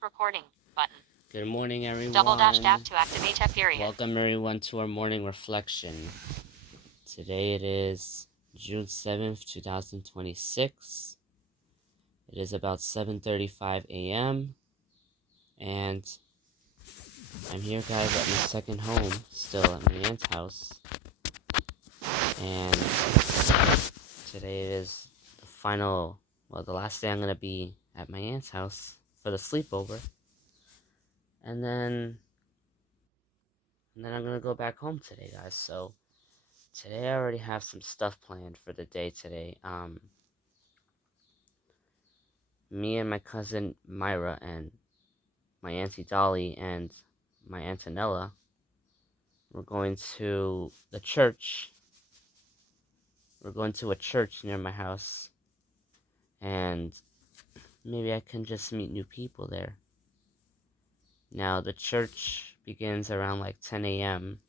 Stop recording button. Good morning, everyone. Double dash tab to activate tab period. Welcome, everyone, to our morning reflection. Today it is June 7th, 2026. It is about 7:35 a.m. and I'm here, guys, at my second home, still at my aunt's house. And today it is the last day I'm going to be at my aunt's house for the sleepover. And then I'm going to go back home today, guys. So today I already have some stuff planned for the day today. Me and my cousin Myra and my auntie Dolly and my aunt Anella, we're going to the church. We're going to a church near my house, and maybe I can just meet new people there. Now, the church begins around like 10 a.m.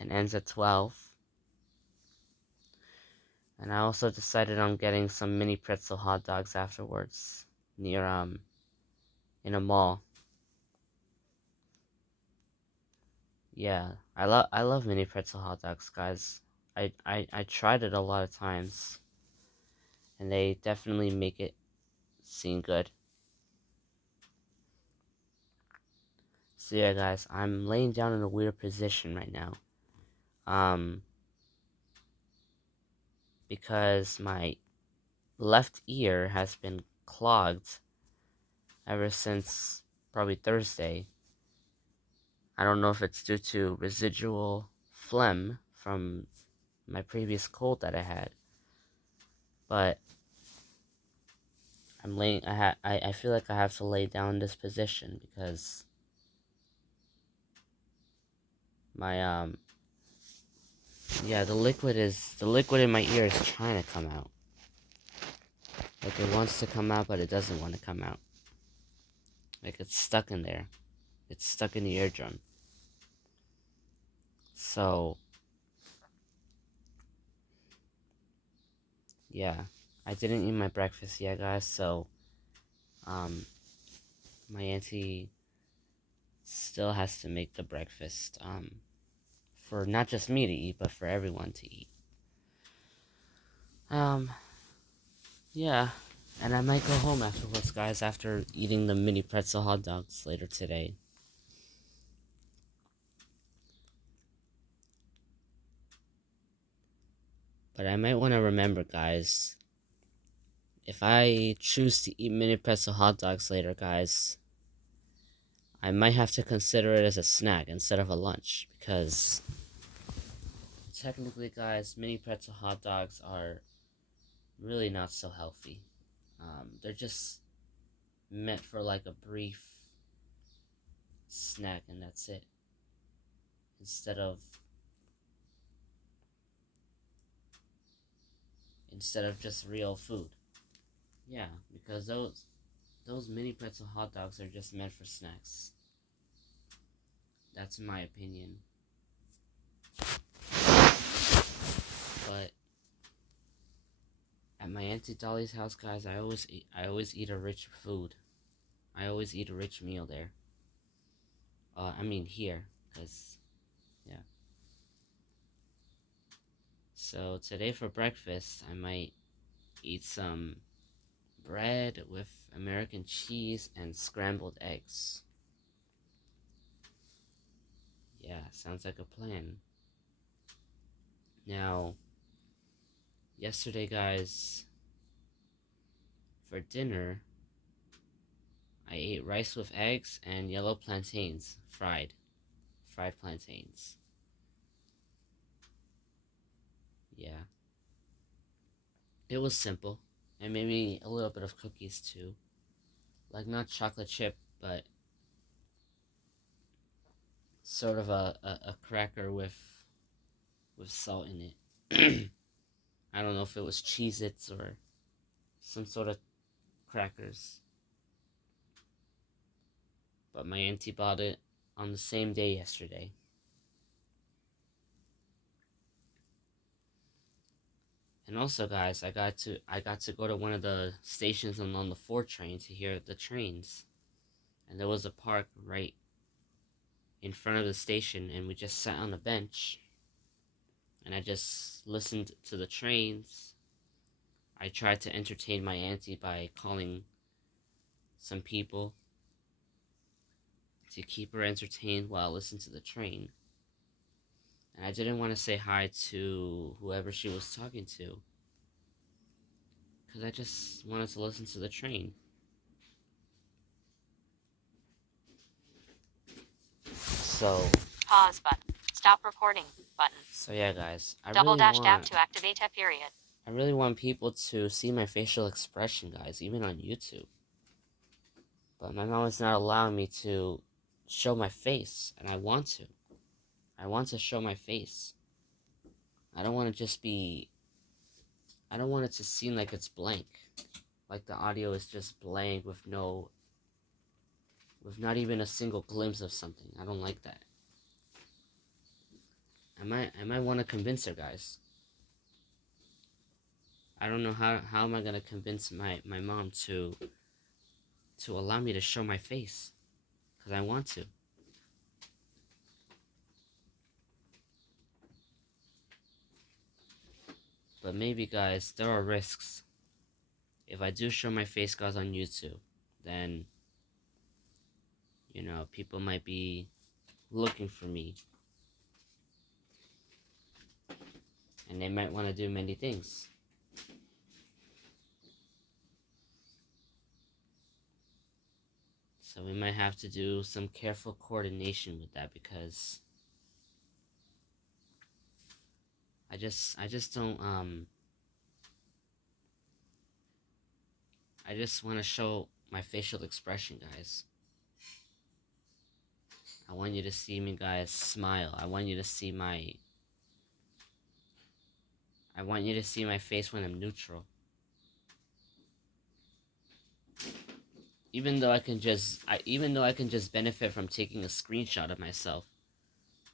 and ends at 12. And I also decided on getting some mini pretzel hot dogs afterwards near in a mall. Yeah, I love mini pretzel hot dogs, guys. I tried it a lot of times, and they definitely make it seem good. So yeah, guys, I'm laying down in a weird position right now. Um, because my left ear has been clogged ever since probably Thursday. I don't know if it's due to residual phlegm from my previous cold that I had, but I feel like I have to lay down in this position because my the liquid in my ear is trying to come out. Like it wants to come out, but it doesn't want to come out. Like it's stuck in there. It's stuck in the eardrum. So yeah, I didn't eat my breakfast yet, guys. So my auntie still has to make the breakfast for not just me to eat, but for everyone to eat. Yeah, and I might go home afterwards, guys, after eating the mini pretzel hot dogs later today. But I might want to remember, guys, if I choose to eat mini pretzel hot dogs later, guys, I might have to consider it as a snack instead of a lunch, because technically, guys, mini pretzel hot dogs are really not so healthy. They're just meant for like a brief snack, and that's it. Instead of just real food. Yeah, because those mini pretzel hot dogs are just meant for snacks. That's my opinion. But at my auntie Dolly's house, guys, I always eat a rich food. I always eat a rich meal there. I mean here, cause yeah. So today for breakfast, I might eat some bread with American cheese and scrambled eggs. Yeah, sounds like a plan. Now, yesterday, guys, for dinner, I ate rice with eggs and yellow plantains, fried plantains. Yeah, it was simple, and maybe a little bit of cookies too. Like not chocolate chip, but sort of a cracker with salt in it. I don't know if it was Cheez-Its or some sort of crackers. But my auntie bought it on the same day yesterday. And also, guys, I got to go to one of the stations on the 4 train to hear the trains. and there was a park right in front of the station, and we just sat on a bench, and I just listened to the trains. I tried to entertain my auntie by calling some people to keep her entertained while I listened to the train. And I didn't want to say hi to whoever she was talking to, because I just wanted to listen to the train. So, Pause button. Stop recording button. so yeah, guys, Double dash tab to activate a period. I really want people to see my facial expression, guys, even on YouTube. But my mom is not allowing me to show my face, and I want to. I want to show my face. I don't want to just be. I don't want it to seem like it's blank. Like the audio is just blank with no. With not even a single glimpse of something. I don't like that. I might want to convince her, guys. I don't know how am I gonna convince my mom to allow me to show my face, because I want to. But maybe, guys, there are risks. If I do show my face, guys, on YouTube, then, people might be looking for me. And they might want to do many things. So we might have to do some careful coordination with that, because I just don't, I just want to show my facial expression, guys. I want you to see me, guys, smile. I want you to see my face when I'm neutral. Even though I can just benefit from taking a screenshot of myself,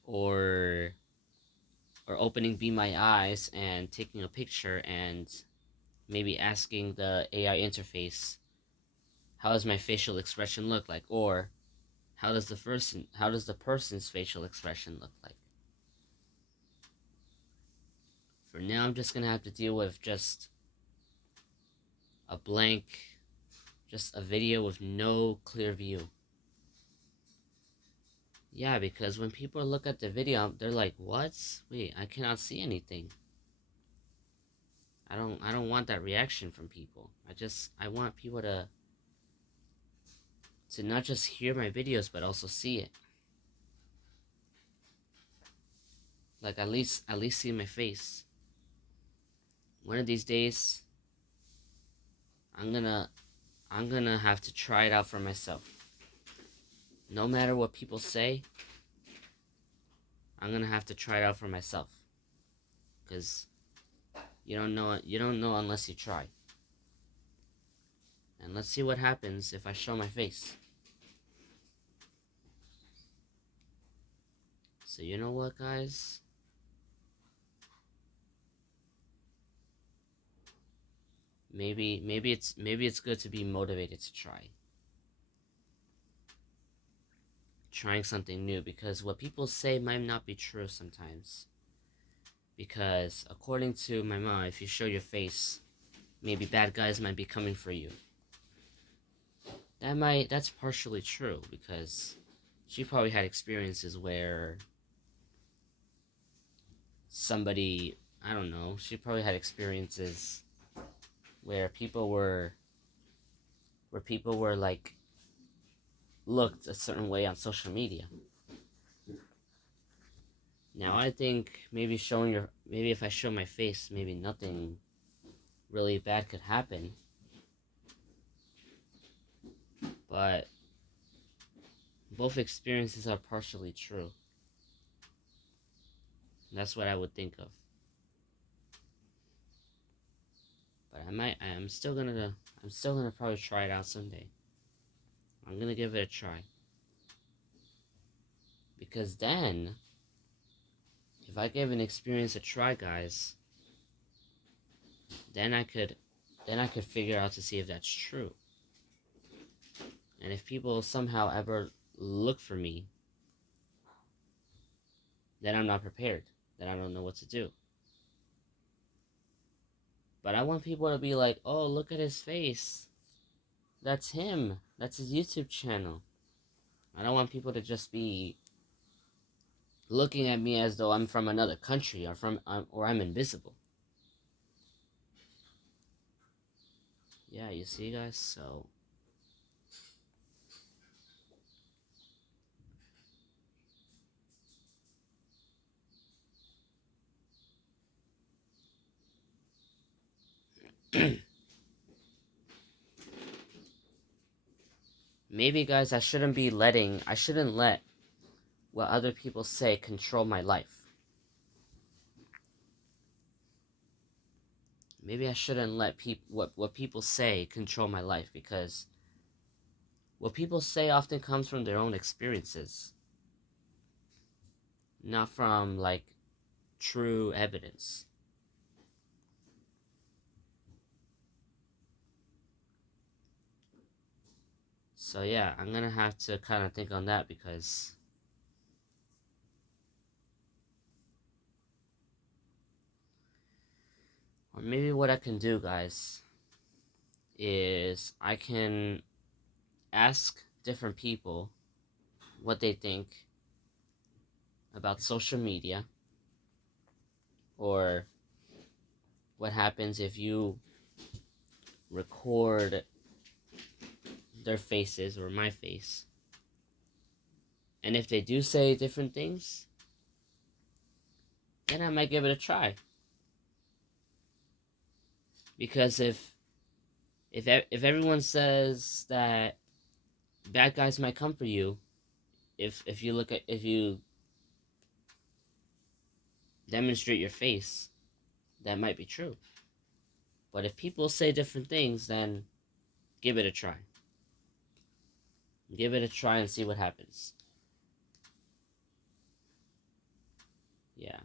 or opening Be My Eyes and taking a picture and maybe asking the AI interface, how does my facial expression look like, or how does the person's facial expression look like? For now, I'm just gonna have to deal with just a blank, just a video with no clear view. Yeah, because when people look at the video, they're like, "What? Wait, I cannot see anything." I don't want that reaction from people. I want people to not just hear my videos, but also see it. Like, at least see my face. One of these days, I'm gonna have to try it out for myself. No matter what people say, I'm gonna have to try it out for myself. Cause you don't know unless you try. And let's see what happens if I show my face. So you know what, guys? Maybe it's good to be motivated to try. Trying something new, because what people say might not be true sometimes. Because according to my mom, if you show your face, maybe bad guys might be coming for you. That's partially true, because she probably had experiences where somebody, I don't know, she probably had experiences where people were like looked a certain way on social media. Now I think maybe if I show my face, maybe nothing really bad could happen. But both experiences are partially true. That's what I would think of. But I'm still gonna probably try it out someday. I'm gonna give it a try. Because then, if I give an experience a try, guys, then I could figure out to see if that's true. And if people somehow ever look for me, then I'm not prepared. Then I don't know what to do. But I want people to be like, oh, look at his face. That's him. That's his YouTube channel. I don't want people to just be looking at me as though I'm from another country or I'm invisible. Yeah, you see, guys. So maybe, guys, I shouldn't let what other people say control my life. Maybe I shouldn't let what people say control my life, because what people say often comes from their own experiences, not from like true evidence. So yeah, I'm gonna have to kind of think on that, because or maybe what I can do, guys, is I can ask different people what they think about social media, or what happens if you record their faces or my face. And if they do say different things, then I might give it a try. Because if everyone says that bad guys might come for you, if you demonstrate your face, that might be true. But if people say different things, then give it a try. Give it a try and see what happens. Yeah.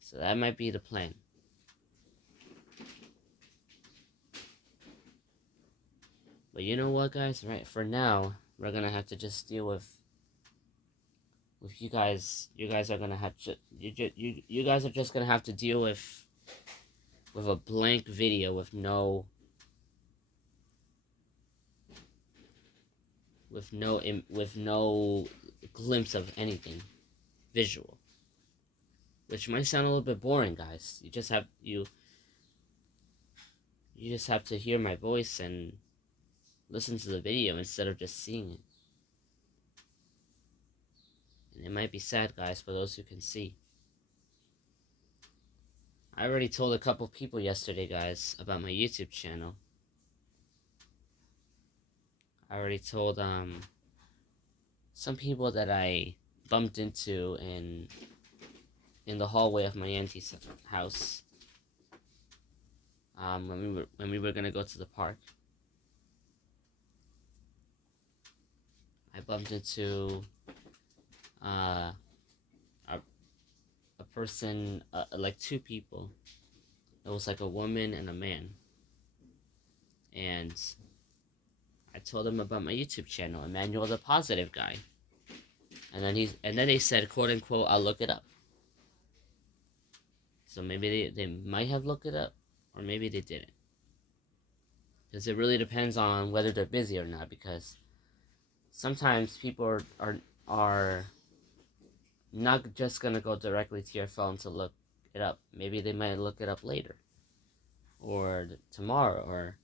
So that might be the plan. But you know what, guys? Right, for now, we're gonna have to just deal with you guys. You guys are gonna have to you guys are just gonna have to deal with a blank video with no glimpse of anything visual, which might sound a little bit boring, guys. You just have to hear my voice and listen to the video instead of just seeing it. And it might be sad, guys, for those who can see. I already told a couple people yesterday, guys, about my YouTube channel. I already told some people that I bumped into in the hallway of my auntie's house, when we were gonna go to the park. I bumped into a person, like two people. It was like a woman and a man, and I told them about my YouTube channel, Emmanuel the Positive Guy, and then they said, quote unquote, I'll look it up. So maybe they might have looked it up, or maybe they didn't, because it really depends on whether they're busy or not. Because sometimes people are not just gonna go directly to your phone to look it up. Maybe they might look it up later, or tomorrow, or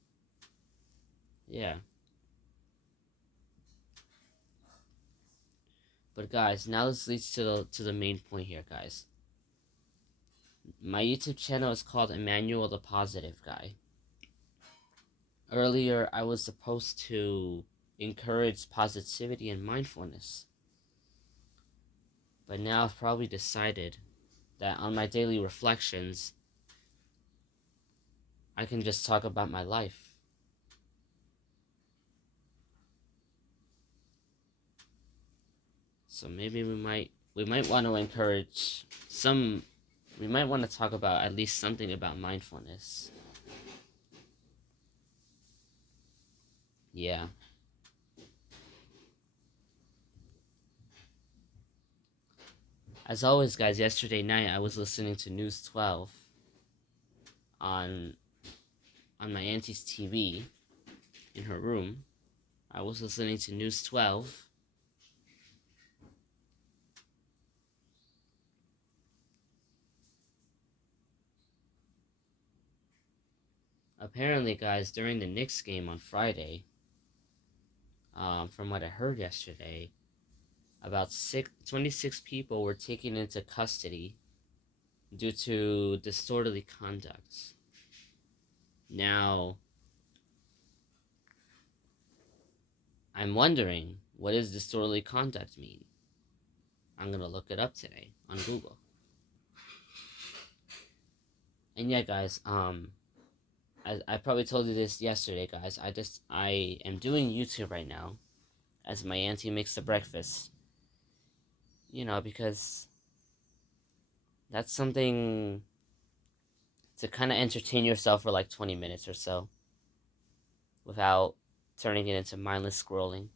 yeah. But guys, now this leads to the main point here, guys. My YouTube channel is called Emmanuel the Positive Guy. Earlier, I was supposed to encourage positivity and mindfulness. But now I've probably decided that on my daily reflections, I can just talk about my life. So maybe we might want to encourage we might want to talk about at least something about mindfulness. Yeah. As always, guys, yesterday night I was listening to News 12 on my auntie's TV in her room. I was listening to News 12. Apparently, guys, during the Knicks game on Friday, from what I heard yesterday, about 26 people were taken into custody due to disorderly conduct. Now, I'm wondering, what does disorderly conduct mean? I'm gonna look it up today on Google. And yeah, guys, I probably told you this yesterday, guys. I am doing YouTube right now as my auntie makes the breakfast. Because that's something to kind of entertain yourself for like 20 minutes or so without turning it into mindless scrolling.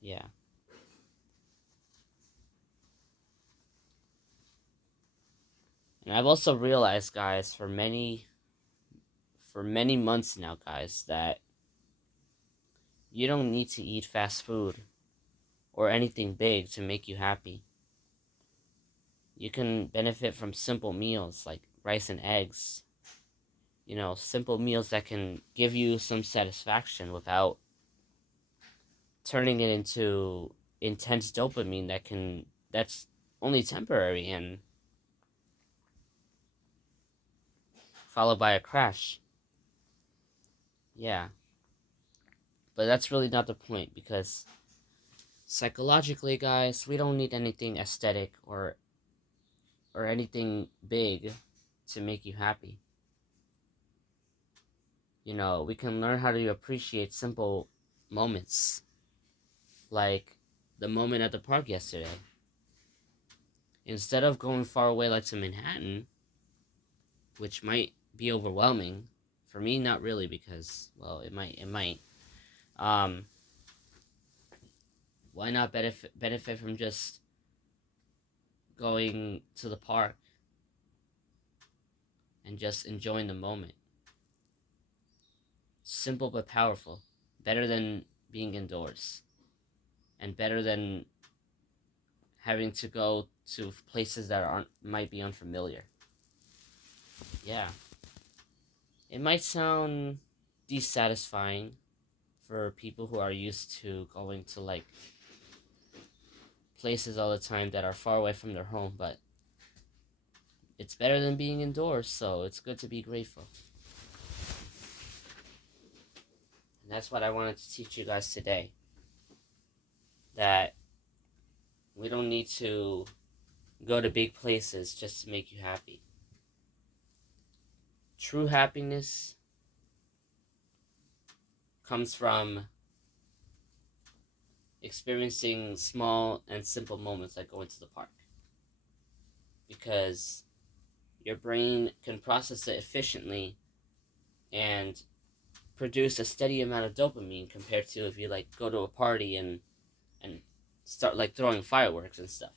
Yeah. And I've also realized, guys, for many months now, guys, that you don't need to eat fast food or anything big to make you happy. You can benefit from simple meals like rice and eggs. Simple meals that can give you some satisfaction without turning it into intense dopamine that's only temporary and followed by a crash. Yeah. But that's really not the point because psychologically, guys, we don't need anything aesthetic or anything big to make you happy. We can learn how to appreciate simple moments, like the moment at the park yesterday. Instead of going far away like to Manhattan, which might be overwhelming, for me not really because, well, it might. Um, why not benefit from just going to the park and just enjoying the moment? Simple but powerful. Better than being indoors. And better than having to go to places that might be unfamiliar. Yeah. It might sound dissatisfying for people who are used to going to like places all the time that are far away from their home, but it's better than being indoors, so it's good to be grateful. And that's what I wanted to teach you guys today. That we don't need to go to big places just to make you happy. True happiness comes from experiencing small and simple moments like going to the park. Because your brain can process it efficiently and produce a steady amount of dopamine compared to if you like go to a party and start like throwing fireworks and stuff.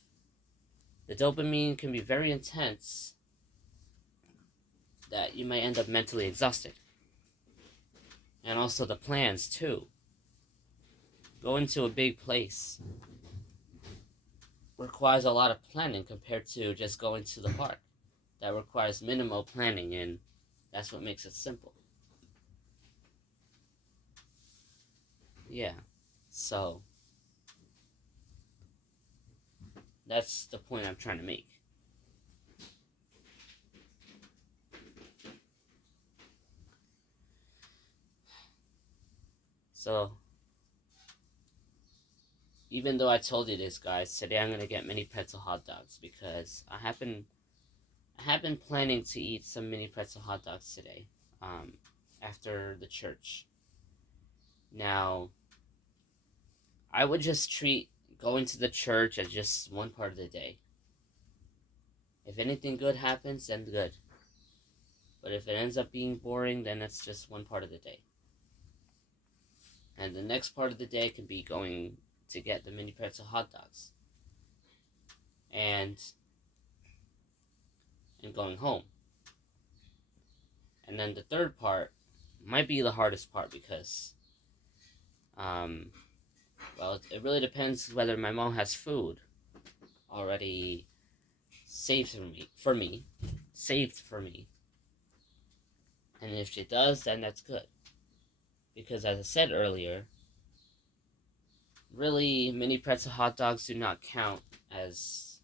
The dopamine can be very intense that you might end up mentally exhausted. And also the plans too. Going to a big place requires a lot of planning compared to just going to the park. That requires minimal planning, and that's what makes it simple. Yeah. So that's the point I'm trying to make. So even though I told you this, guys, today I'm gonna get mini pretzel hot dogs because I have been planning to eat some mini pretzel hot dogs today, after the church. Now, I would just treat going to the church as just one part of the day. If anything good happens, then good. But if it ends up being boring, then that's just one part of the day. And the next part of the day can be going to get the mini pretzel hot dogs. and going home. And then the third part might be the hardest part because, well, it really depends whether my mom has food already saved for me. And if she does, then that's good. Because as I said earlier, really mini pretzel hot dogs do not count as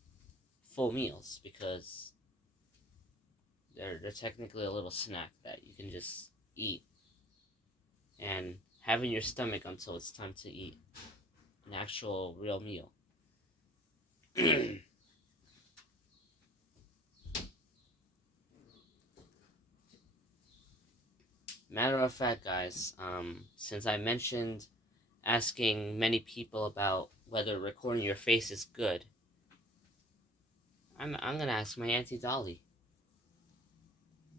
full meals because they're technically a little snack that you can just eat and have in your stomach until it's time to eat an actual real meal. Matter of fact, guys, since I mentioned asking many people about whether recording your face is good, I'm gonna ask my Auntie Dolly.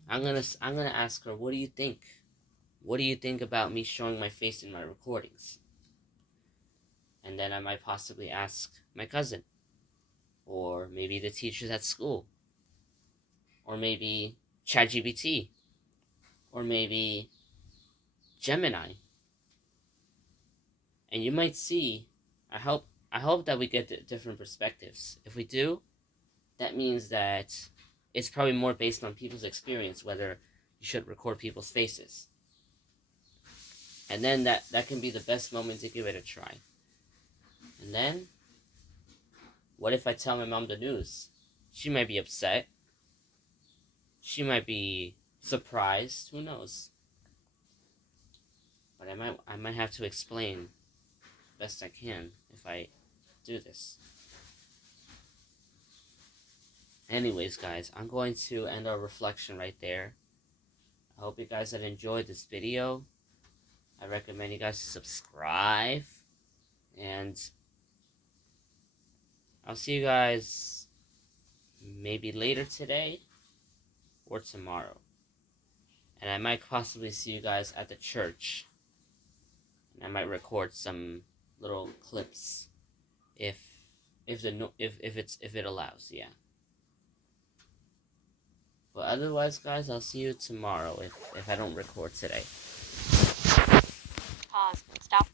I'm gonna ask her, what do you think? What do you think about me showing my face in my recordings? And then I might possibly ask my cousin, or maybe the teachers at school, or maybe ChatGPT, or maybe Gemini. And you might see, I hope that we get different perspectives. If we do, that means that it's probably more based on people's experience whether you should record people's faces. And then that can be the best moment to give it a try. And then, what if I tell my mom the news? She might be upset. She might be surprised. Who knows? But I might have to explain best I can if I do this. Anyways, guys, I'm going to end our reflection right there. I hope you guys have enjoyed this video. I recommend you guys subscribe. And I'll see you guys maybe later today or tomorrow. And I might possibly see you guys at the church. And I might record some little clips if it allows, yeah. But otherwise, guys, I'll see you tomorrow if I don't record today. Pause. Stop.